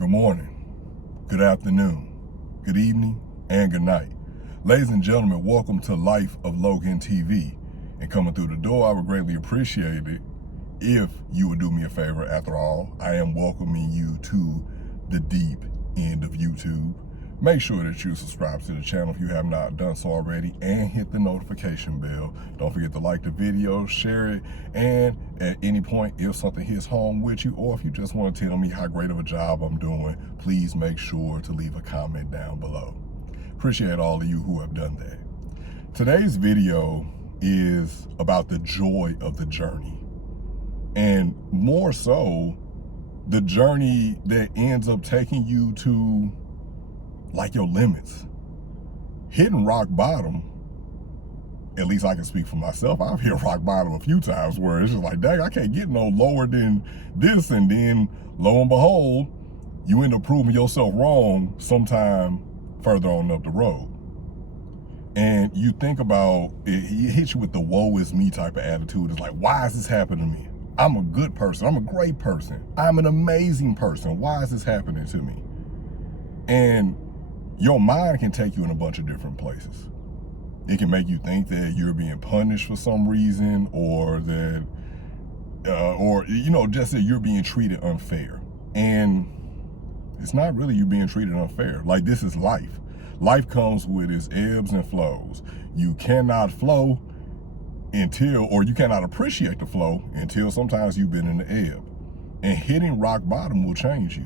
Good morning, good afternoon, good evening, and good night. Ladies and gentlemen, welcome to Life of Logan TV. And coming through the door, I would greatly appreciate it if you would do me a favor. After all, I am welcoming you to the deep end of YouTube. Make sure that you subscribe to the channel if you have not done so already, and hit the notification bell. Don't forget to like the video, share it, and at any point, if something hits home with you, or if you just want to tell me how great of a job I'm doing, please make sure to leave a comment down below. Appreciate all of you who have done that. Today's video is about the joy of the journey, and more so, the journey that ends up taking you to like your limits. Hitting rock bottom, at least I can speak for myself, I've hit rock bottom a few times where it's just like, dang, I can't get no lower than this, and then lo and behold, you end up proving yourself wrong sometime further on up the road. And you think about it, it hits you with the woe is me type of attitude. It's like, why is this happening to me? I'm a good person, I'm a great person, I'm an amazing person, why is this happening to me? And your mind can take you in a bunch of different places. It can make you think that you're being punished for some reason, or that, just that you're being treated unfair. And it's not really you being treated unfair. Like, this is life. Life comes with its ebbs and flows. You cannot flow or you cannot appreciate the flow until sometimes you've been in the ebb. And hitting rock bottom will change you.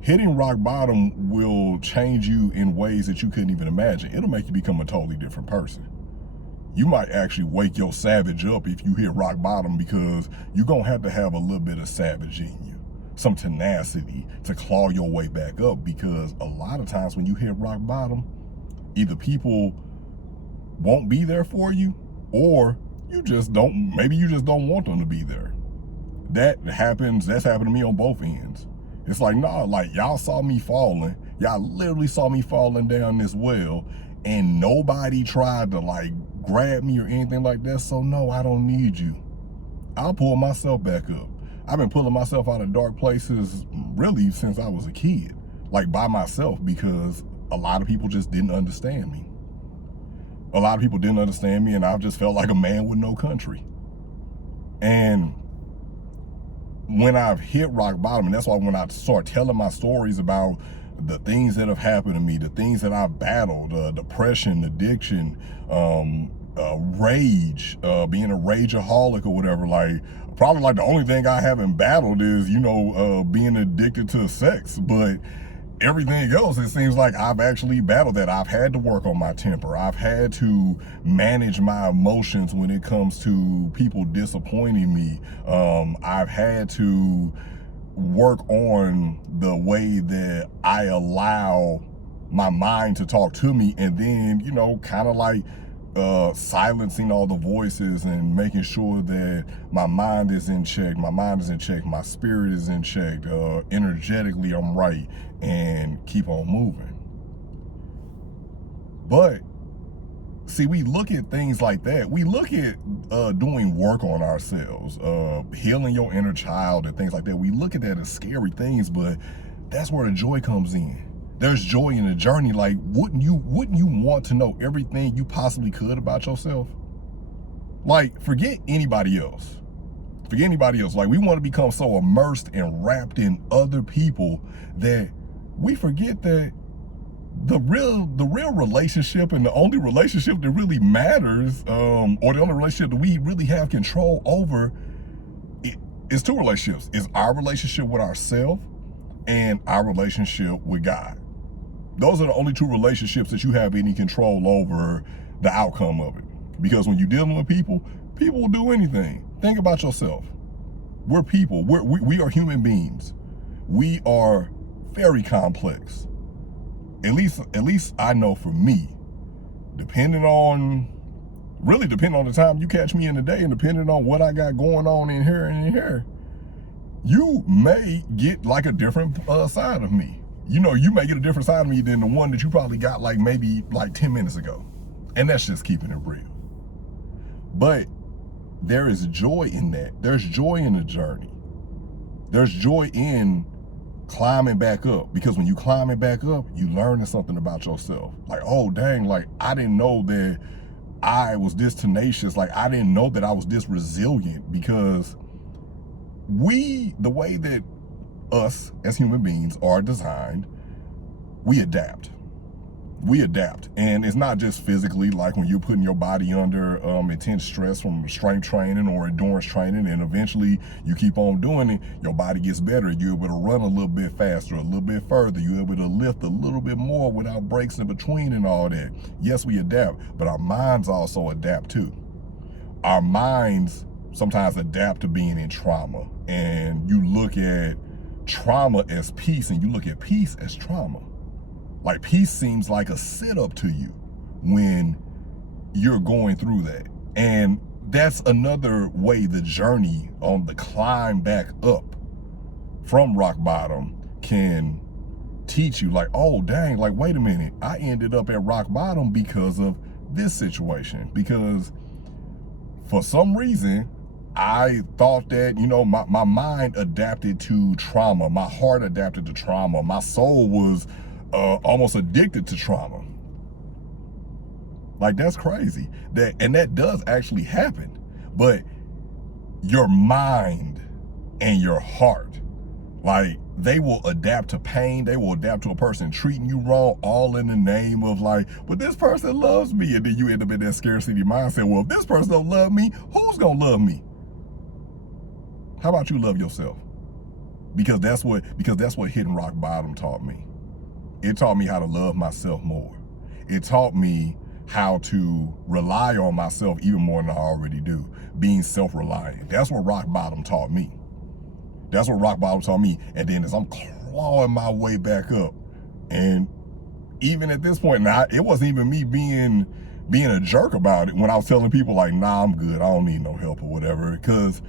Hitting rock bottom will change you in ways that you couldn't even imagine. It'll make you become a totally different person. You might actually wake your savage up if you hit rock bottom, because you're going to have a little bit of savage in you, some tenacity to claw your way back up, because a lot of times when you hit rock bottom, either people won't be there for you, or maybe you just don't want them to be there. That's happened to me on both ends. It's like, nah, like, y'all saw me falling. Y'all literally saw me falling down this well, and nobody tried to like grab me or anything like that. So no, I don't need you. I'll pull myself back up. I've been pulling myself out of dark places really since I was a kid, like by myself, because a lot of people just didn't understand me. A lot of people didn't understand me, and I just felt like a man with no country. And when I've hit rock bottom, and that's why when I start telling my stories about the things that have happened to me, the things that I've battled, depression, addiction, rage, being a rageaholic or whatever, like, probably like the only thing I haven't battled is, being addicted to sex. But everything else, it seems like I've actually battled that. I've had to work on my temper. I've had to manage my emotions when it comes to people disappointing me. I've had to work on the way that I allow my mind to talk to me, and then, kind of like silencing all the voices and making sure that my mind is in check, my spirit is in check, energetically I'm right, and keep on moving. But see, we look at things like that. We look at doing work on ourselves, healing your inner child and things like that. We look at that as scary things, but that's where the joy comes in. There's joy in the journey. Like, wouldn't you want to know everything you possibly could about yourself? Like, forget anybody else. Like, we want to become so immersed and wrapped in other people that we forget that the real relationship, and the only relationship that really matters, or the only relationship that we really have control over, is two relationships. It's our relationship with ourselves and our relationship with God. Those are the only two relationships that you have any control over the outcome of it. Because when you're dealing with people will do anything. Think about yourself. We're people. We are human beings. We are very complex. At least I know for me, depending on the time you catch me in the day, and depending on what I got going on in here and in here, you may get like a different side of me. You may get a different side of me than the one that you probably got maybe 10 minutes ago. And that's just keeping it real. But there is joy in that. There's joy in the journey. There's joy in climbing back up, because when you climbing back up, you learning something about yourself. Like, oh dang, like I didn't know that I was this tenacious. Like I didn't know that I was this resilient, because the way that us as human beings are designed, we adapt. And it's not just physically, like when you're putting your body under intense stress from strength training or endurance training, and eventually you keep on doing it, your body gets better. You're able to run a little bit faster, a little bit further. You're able to lift a little bit more without breaks in between and all that. Yes, we adapt, but our minds also adapt too. Our minds sometimes adapt to being in trauma, and you look at trauma as peace, and you look at peace as trauma. Like peace seems like a setup to you when you're going through that. And that's another way the journey on the climb back up from rock bottom can teach you, like, oh dang, like wait a minute, I ended up at rock bottom because of this situation. Because for some reason, I thought that, my mind adapted to trauma. My heart adapted to trauma. My soul was almost addicted to trauma. Like that's crazy. That does actually happen. But your mind and your heart, like they will adapt to pain. They will adapt to a person treating you wrong, all in the name of like, well, this person loves me. And then you end up in that scarcity mindset. Well, if this person don't love me, who's gonna love me? How about you love yourself? Because that's what hitting rock bottom taught me. It taught me how to love myself more. It taught me how to rely on myself even more than I already do. Being self-reliant. That's what rock bottom taught me. And then as I'm clawing my way back up, and even at this point, now it wasn't even me being a jerk about it when I was telling people like, nah, I'm good, I don't need no help or whatever, because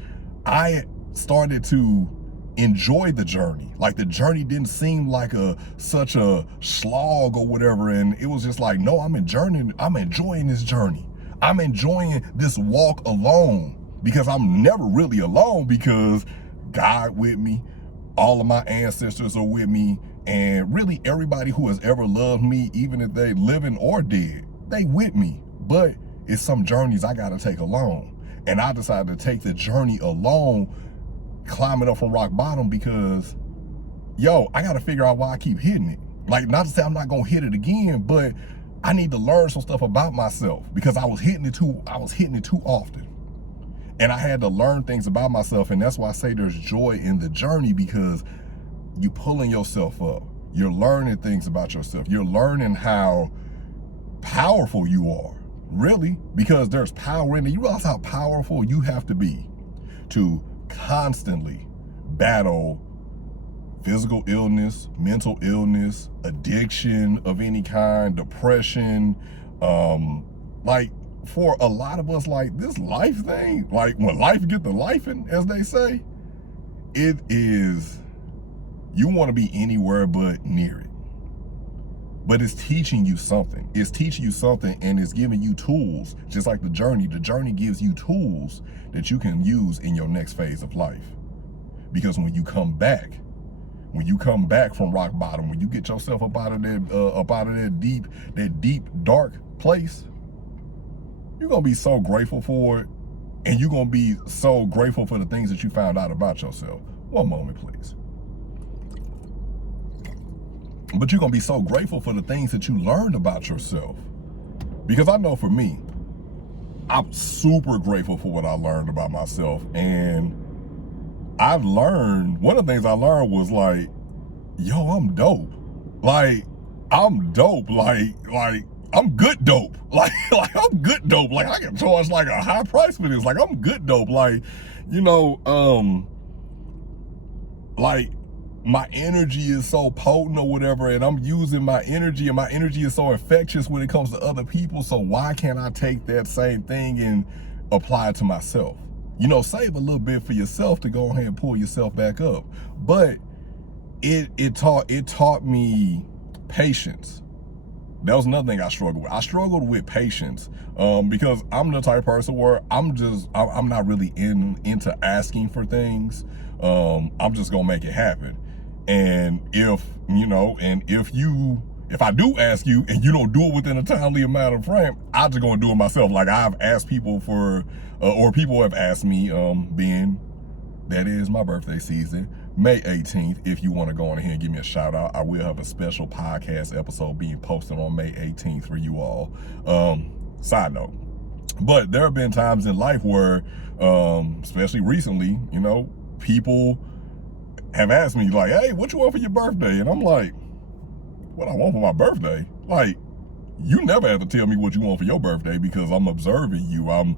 I started to enjoy the journey. Like the journey didn't seem like such a slog or whatever, and it was just like, no, I'm enjoying this journey. I'm enjoying this walk alone, because I'm never really alone, because God with me, all of my ancestors are with me, and really everybody who has ever loved me, even if they living or dead, they with me. But it's some journeys I gotta take alone, and I decided to take the journey alone, climbing up from rock bottom, because I gotta figure out why I keep hitting it. Like, not to say I'm not gonna hit it again, but I need to learn some stuff about myself, because I was hitting it too often. And I had to learn things about myself, and that's why I say there's joy in the journey, because you pulling yourself up. You're learning things about yourself. You're learning how powerful you are, really, because there's power in it. You realize how powerful you have to be to constantly battle physical illness, mental illness, addiction of any kind, depression. Like for a lot of us, like this life thing, like when life get to lifing, as they say, it is, you want to be anywhere but near it. But it's teaching you something. It's teaching you something, and it's giving you tools, just like the journey. The journey gives you tools that you can use in your next phase of life. Because when you come back from rock bottom, when you get yourself up out of that deep, dark place, you're gonna be so grateful for it, and you're gonna be so grateful for the things that you found out about yourself. One moment, please. But you're gonna be so grateful for the things that you learned about yourself. Because I know for me, I'm super grateful for what I learned about myself. And one of the things I learned was like, I'm dope. Like, I'm dope. Like, I'm good dope. Like I'm good dope. Like, I can charge like a high price for this. Like, I'm good dope. Like, like my energy is so potent or whatever, and I'm using my energy, and my energy is so infectious when it comes to other people. So why can't I take that same thing and apply it to myself? Save a little bit for yourself to go ahead and pull yourself back up. But it taught me patience. That was another thing I struggled with. I struggled with patience because I'm the type of person where I'm not really into asking for things. I'm just gonna make it happen. And if I do ask you and you don't do it within a timely amount of frame, I'm just going to do it myself. Like I've asked people for, or people have asked me, being that is my birthday season, May 18th, if you want to go on ahead and give me a shout out. I will have a special podcast episode being posted on May 18th for you all. Side note. But there have been times in life where, especially recently, people have asked me like, hey, what you want for your birthday? And I'm like, what I want for my birthday? Like, you never have to tell me what you want for your birthday because I'm observing you. I'm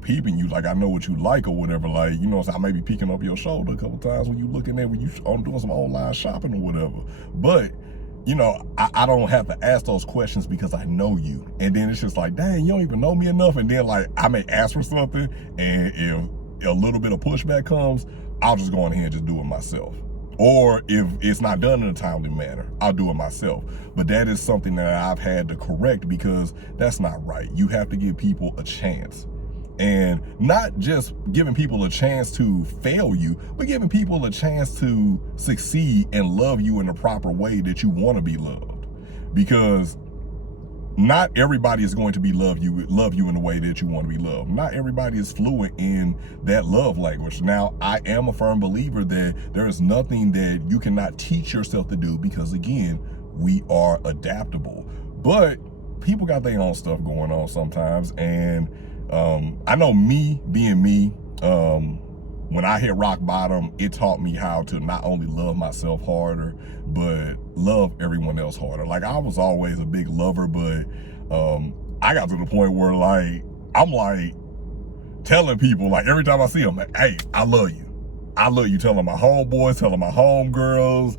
peeping you. Like, I know what you like or whatever. Like, so I may be peeking up your shoulder a couple times when you looking at when you doing some online shopping or whatever. But, I don't have to ask those questions because I know you. And then it's just like, dang, you don't even know me enough. And then like, I may ask for something, and if a little bit of pushback comes, I'll just go on ahead and just do it myself. Or if it's not done in a timely manner, I'll do it myself. But that is something that I've had to correct because that's not right. You have to give people a chance. And not just giving people a chance to fail you, but giving people a chance to succeed and love you in the proper way that you want to be loved. Because not everybody is going to be love you in the way that you want to be loved. Not everybody is fluent in that love language. Now, I am a firm believer that there is nothing that you cannot teach yourself to do because, again, we are adaptable. But people got their own stuff going on sometimes. And I know me being me, when I hit rock bottom, it taught me how to not only love myself harder, but love everyone else harder. Like, I was always a big lover, but I got to the point where like, I'm like telling people, like every time I see them, like, hey, I love you. I love you. Telling my homeboys, telling my homegirls,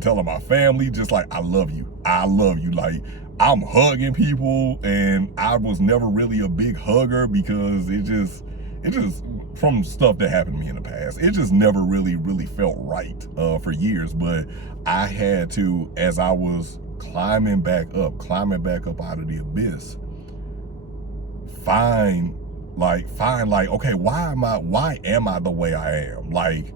telling my family, just like, I love you. I love you. Like, I'm hugging people, and I was never really a big hugger because it just from stuff that happened to me in the past, it just never really felt right for years. But I had to, as I was climbing back up out of the abyss, find like, okay, why am I the way I am? Like,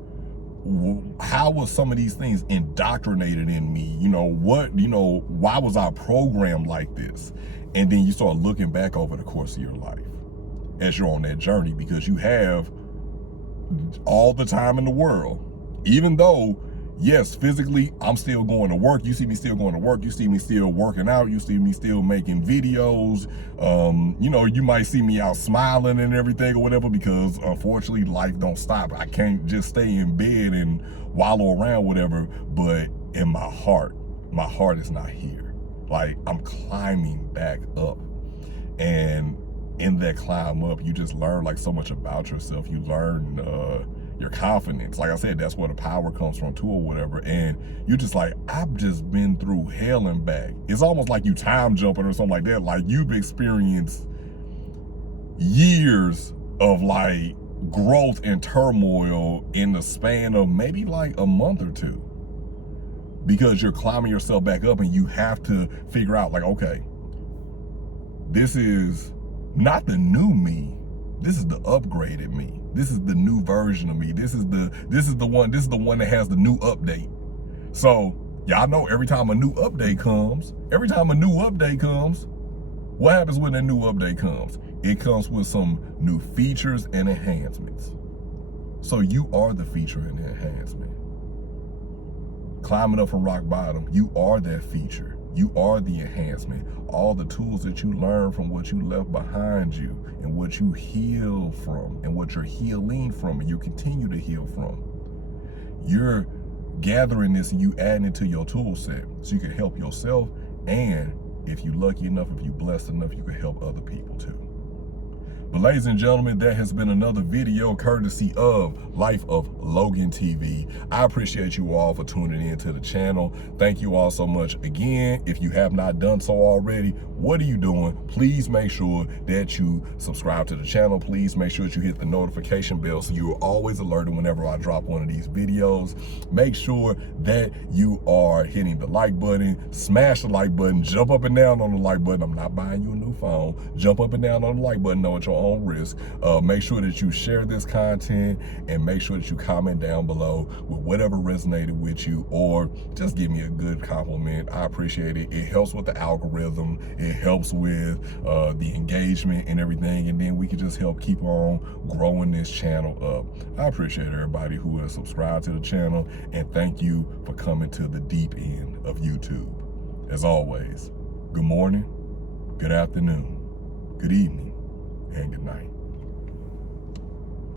how was some of these things indoctrinated in me? Why was I programmed like this? And then you start looking back over the course of your life as you're on that journey, because you have all the time in the world. Even though, yes, physically, I'm still going to work. You see me still going to work. You see me still working out. You see me still making videos. You might see me out smiling and everything or whatever, because unfortunately, life don't stop. I can't just stay in bed and wallow around, whatever. But in my heart is not here. Like, I'm climbing back up. And in that climb up, you just learn like so much about yourself. You learn your confidence. Like I said, that's where the power comes from too or whatever. And you just like, I've just been through hell and back. It's almost like you time jumping or something like that. Like, you've experienced years of like growth and turmoil in the span of maybe like a month or two, because you're climbing yourself back up, and you have to figure out like, okay, this is not the new me. This is the upgraded me. This is the new version of me. This is the one that has the new update. So y'all know every time a new update comes, what happens when that new update comes? It comes with some new features and enhancements. So you are the feature and the enhancement. Climbing up from rock bottom, you are that feature. You are the enhancement. All the tools that you learn from what you left behind you, and what you heal from, and what you're healing from, and you continue to heal from. You're gathering this and you adding it to your tool set so you can help yourself, and if you're lucky enough, if you're blessed enough, you can help other people too. But ladies and gentlemen, that has been another video courtesy of Life of Logan TV. I appreciate you all for tuning in to the channel. Thank you all so much. Again, if you have not done so already, what are you doing? Please make sure that you subscribe to the channel. Please make sure that you hit the notification bell so you are always alerted whenever I drop one of these videos. Make sure that you are hitting the like button. Smash the like button. Jump up and down on the like button. I'm not buying you a new phone. Jump up and down on the like button. Know what your own risk. Make sure that you share this content and make sure that you comment down below with whatever resonated with you, or just give me a good compliment. I appreciate it. It helps with the algorithm. It helps with the engagement and everything, and then we can just help keep on growing this channel up. I appreciate everybody who has subscribed to the channel, and thank you for coming to the deep end of YouTube. As always, good morning, good afternoon, good evening, and good night.